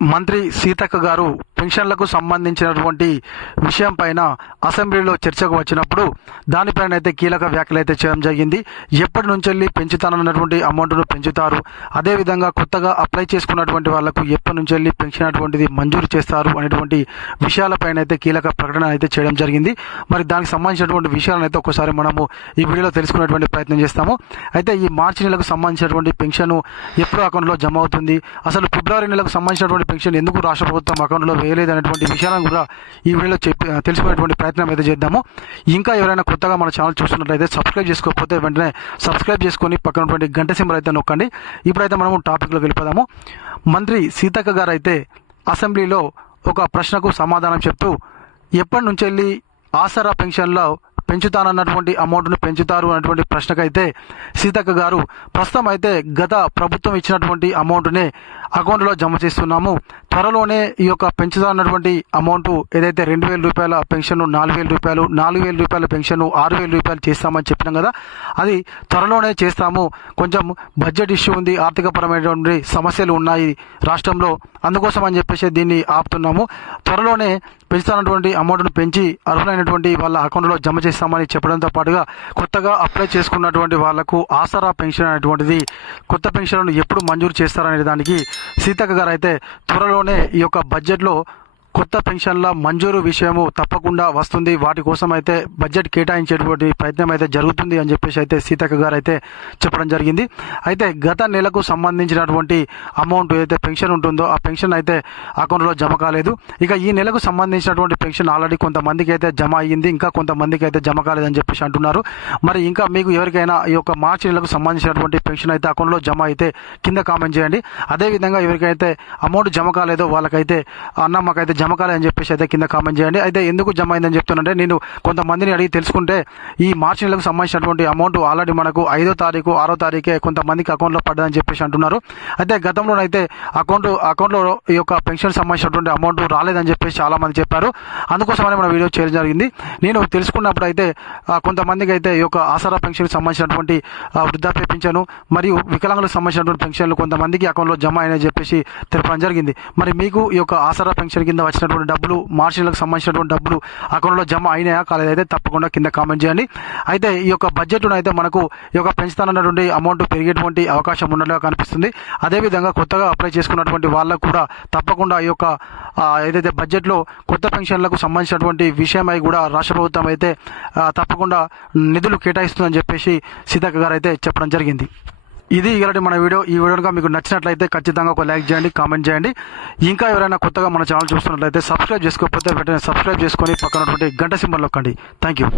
మంత్రి సీతక్క గారు పెన్షన్లకు సంబంధించినటువంటి విషయం పైన అసెంబ్లీలో చర్చకు వచ్చినప్పుడు దానిపైన అయితే కీలక వ్యాఖ్యలు అయితే చేయడం జరిగింది. ఎప్పటి నుంచి వెళ్ళి పెంచుతానన్నటువంటి అమౌంట్ను పెంచుతారు? అదేవిధంగా కొత్తగా అప్లై చేసుకున్నటువంటి వాళ్ళకు ఎప్పటి నుంచి వెళ్ళి పెన్షన్ అటువంటిది మంజూరు చేస్తారు? అనేటువంటి విషయాలపైన అయితే కీలక ప్రకటన అయితే చేయడం జరిగింది. మరి దానికి సంబంధించినటువంటి విషయాలను అయితే ఒకసారి మనము ఈ వీడియోలో తెలుసుకునేటువంటి ప్రయత్నం చేస్తాము. అయితే ఈ మార్చి నెలకు సంబంధించినటువంటి పెన్షన్ ఎప్పుడు అకౌంట్లో జమ అవుతుంది? అసలు ఫిబ్రవరి నెలకు సంబంధించినటువంటి పెన్షన్ ఎందుకు రాష్ట్ర ప్రభుత్వం అకౌంట్లో వేయలేదు అనేటువంటి విషయాలను కూడా ఈ వీడియోలో చెప్పి తెలుసుకునేటువంటి ప్రయత్నం అయితే చేద్దాము. ఇంకా ఎవరైనా కొత్తగా మన ఛానల్ చూస్తున్నట్లయితే సబ్స్క్రైబ్ చేసుకోకపోతే వెంటనే సబ్స్క్రైబ్ చేసుకొని పక్కనటువంటి గంట సింబల్ అయితే నొక్కండి. ఇప్పుడైతే మనము టాపిక్లోకి వెళ్ళిపోదాము. మంత్రి సీతక్క గారు అయితే అసెంబ్లీలో ఒక ప్రశ్నకు సమాధానం చెప్తూ ఎప్పటి నుంచి వెళ్ళి ఆసరా పెన్షన్లో పెంచుతానన్నటువంటి అమౌంట్ను పెంచుతారు అన్నటువంటి ప్రశ్నకైతే సీతక్క గారు ప్రస్తుతం అయితే గత ప్రభుత్వం ఇచ్చినటువంటి అమౌంట్నే అకౌంట్లో జమ చేస్తున్నాము. త్వరలోనే ఈ యొక్క పెంచుతానన్నటువంటి అమౌంట్ ఏదైతే రెండు వేల రూపాయల పెన్షన్ నాలుగు వేల రూపాయలు నాలుగు వేల రూపాయల పెన్షన్ ఆరు వేల రూపాయలు చేస్తామని చెప్పినాం కదా అది త్వరలోనే చేస్తాము. కొంచెం బడ్జెట్ ఇష్యూ ఉంది ఆర్థికపరమైనటువంటి సమస్యలు ఉన్నాయి రాష్ట్రంలో. అందుకోసం అని చెప్పేసి దీన్ని ఆపుతున్నాము. త్వరలోనే పెంచుతున్నటువంటి అమౌంట్ను పెంచి అర్హులైనటువంటి వాళ్ళ అకౌంట్లో జమ చేస్తామని చెప్పడంతో పాటుగా కొత్తగా అప్లై చేసుకున్నటువంటి వాళ్ళకు ఆసరా పెన్షన్ అనేటువంటిది కొత్త పెన్షన్లను ఎప్పుడు మంజూరు చేస్తారనే దానికి సీతక్క గారు అయితే త్వరలోనే ఈ యొక్క బడ్జెట్లో కొత్త పెన్షన్ల మంజూరు విషయము తప్పకుండా వస్తుంది. వాటి కోసం అయితే బడ్జెట్ కేటాయించేటువంటి ప్రయత్నం అయితే జరుగుతుంది అని చెప్పేసి అయితే సీతక్క గారు అయితే చెప్పడం జరిగింది. అయితే గత నెలకు సంబంధించినటువంటి అమౌంట్ ఏదైతే పెన్షన్ ఉంటుందో ఆ పెన్షన్ అయితే అకౌంట్లో జమ కాలేదు. ఇక ఈ నెలకు సంబంధించినటువంటి పెన్షన్ ఆల్రెడీ కొంతమందికి అయితే జమ అయ్యింది. ఇంకా కొంతమందికి అయితే జమ కాలేదని చెప్పేసి అంటున్నారు. మరి ఇంకా మీకు ఎవరికైనా ఈ యొక్క మార్చి నెలకు సంబంధించినటువంటి పెన్షన్ అయితే అకౌంట్లో జమ అయితే కింద కామెంట్ చేయండి. అదేవిధంగా ఎవరికైతే అమౌంట్ జమ కాలేదో వాళ్ళకైతే అన్న మాకైతే జమ కాలేదని చెప్పేసి అయితే కింద కామెంట్ చేయండి. అయితే ఎందుకు జమ అయిందని చెప్తున్నానంటే నేను కొంతమందిని అడిగి తెలుసుకుంటే ఈ మార్చి నెలకు సంబంధించినటువంటి అమౌంట్ ఆల్రెడీ మనకు ఐదో తారీఖు ఆరో తారీఖే కొంతమందికి అకౌంట్లో పడ్డదని చెప్పేసి అంటున్నారు. అయితే గతంలోనైతే అకౌంట్ అకౌంట్లో ఈ యొక్క పెన్షన్ సంబంధించినటువంటి అమౌంట్ రాలేదని చెప్పేసి చాలా మంది చెప్పారు. అందుకోసమని మన వీడియో చేయడం జరిగింది. నేను తెలుసుకున్నప్పుడు అయితే కొంతమందికి అయితే ఈ యొక్క ఆసరా పెన్షన్కి సంబంధించినటువంటి వృద్ధాప్య పెన్షన్ మరియు వికలాంగులకు సంబంధించినటువంటి పెన్షన్లు కొంతమందికి అకౌంట్లో జమ అయినాయని చెప్పేసి తెలపడం జరిగింది. మరి మీకు ఈ యొక్క ఆసరా పెన్షన్ కింద సంబంధించినటువంటి డబ్బులు మార్చి సంబంధించినటువంటి డబ్బులు అకౌంట్లో జమ అయినాయా కాలేదైతే తప్పకుండా కింద కామెంట్ చేయండి. అయితే ఈ యొక్క బడ్జెట్ను అయితే మనకు ఈ యొక్క పెంచుతానన్నటువంటి అమౌంట్ పెరిగేటువంటి అవకాశం ఉన్నట్లుగా కనిపిస్తుంది. అదేవిధంగా కొత్తగా అప్లై చేసుకున్నటువంటి వాళ్ళకు కూడా తప్పకుండా ఈ యొక్క ఏదైతే బడ్జెట్లో కొత్త పెన్షన్లకు సంబంధించినటువంటి విషయమై కూడా రాష్ట్ర ప్రభుత్వం అయితే తప్పకుండా నిధులు కేటాయిస్తుందని చెప్పేసి సీతక్క గారు అయితే చెప్పడం జరిగింది. ఇది ఇలాంటి మన వీడియో. ఈ వీడియో మీకు నచ్చినట్లయితే ఖచ్చితంగా ఒక లైక్ చేయండి కామెంట్ చేయండి. ఇంకా ఎవరైనా కొత్తగా మన ఛానల్ చూస్తున్నట్లయితే సబ్స్క్రైబ్ చేసుకోకపోతే వెంటనే సబ్స్క్రైబ్ చేసుకొని పక్కనటువంటి గంట సింబల్ నొక్కండి. Thank you